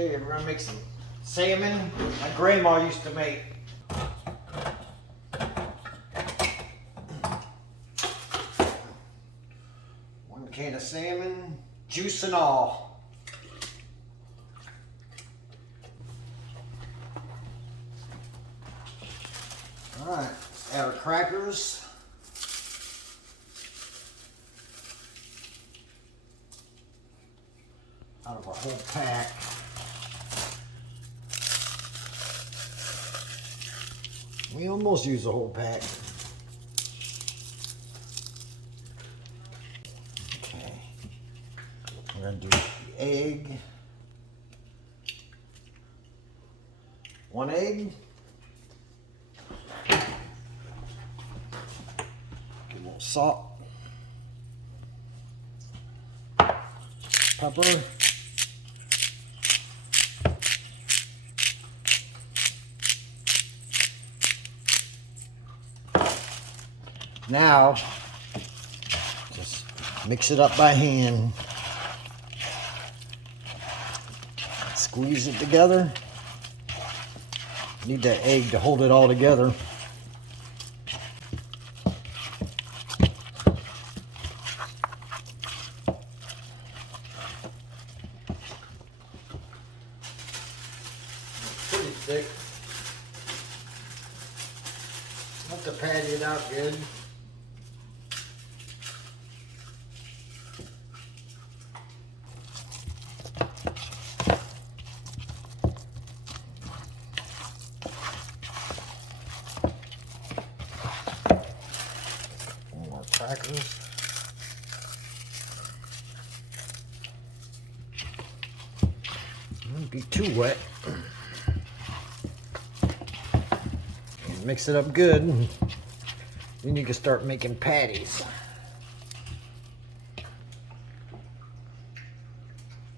Okay, we're gonna make some salmon my grandma used to make. One can of salmon, juice and all. All right, let's add our crackers. Out of our whole pack. We almost use the whole pack. Okay. We're gonna do the egg. 1 egg. Get a little salt. Pepper. Now, just mix it up by hand. Squeeze it together. Need that egg to hold it all together. Pretty thick. Have to patty it out good. More crackers. Don't be too wet. And mix it up good. Then you can start making patties. A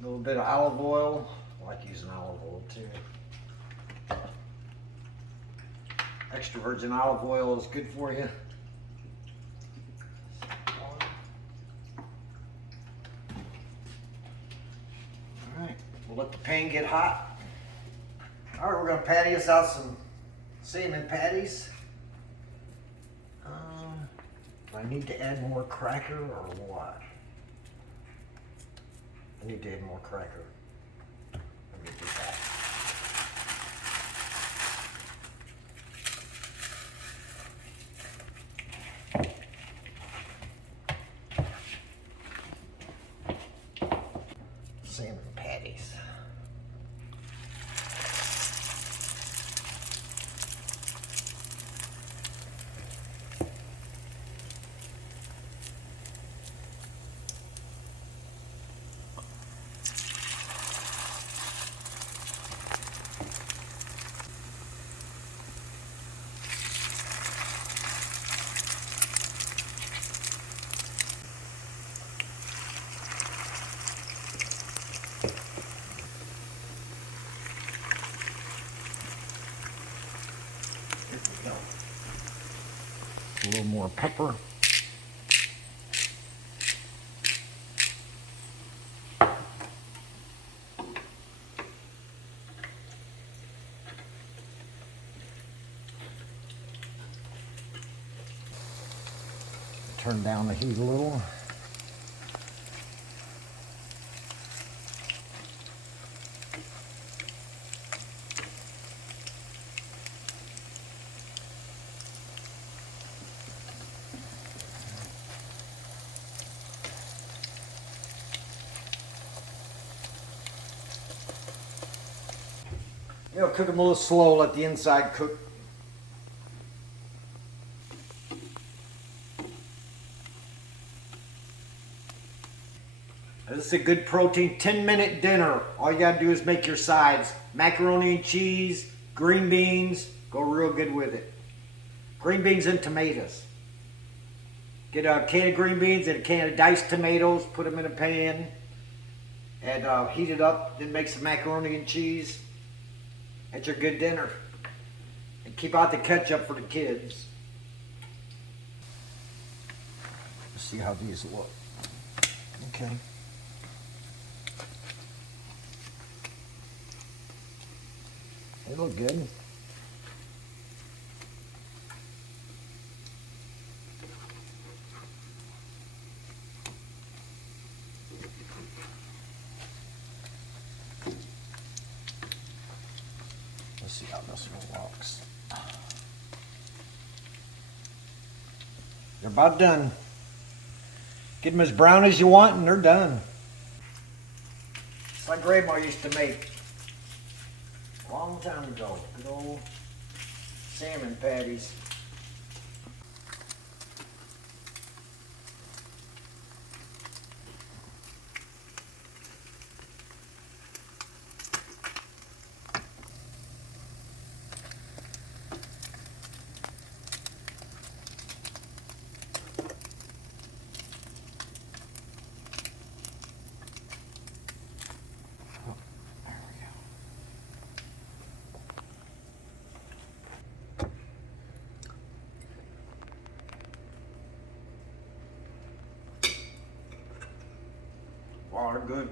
little bit of olive oil. I like using olive oil too. Extra virgin olive oil is good for you. Alright, we'll let the pan get hot. Alright, we're going to patty us out some salmon patties. Do I need to add more cracker or what? I need to add more cracker. Let me do that. Salmon patties. A little more pepper. Turn down the heat a little. You know, cook them a little slow, let the inside cook. This is a good protein 10-minute dinner. All you gotta do is make your sides. Macaroni and cheese, green beans, go real good with it. Green beans and tomatoes. Get a can of green beans and a can of diced tomatoes, put them in a pan, and heat it up, then make some macaroni and cheese. That's your good dinner. And keep out the ketchup for the kids. Let's see how these look. Okay. They look good. Let's see how this one looks. They're about done. Get them as brown as you want and they're done. It's like Grandma used to make a long time ago. Good old salmon patties. Wow, they're good.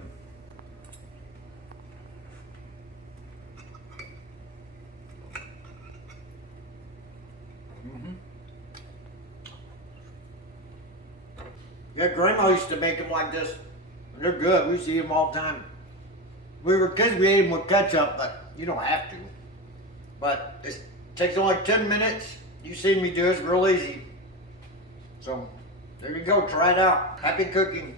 Yeah, Grandma used to make them like this. They're good. We used to eat them all the time. We were kids, we ate them with ketchup, but you don't have to. But it takes only 10 minutes. You seen me do it, it's real easy. So, there you go, try it out. Happy cooking.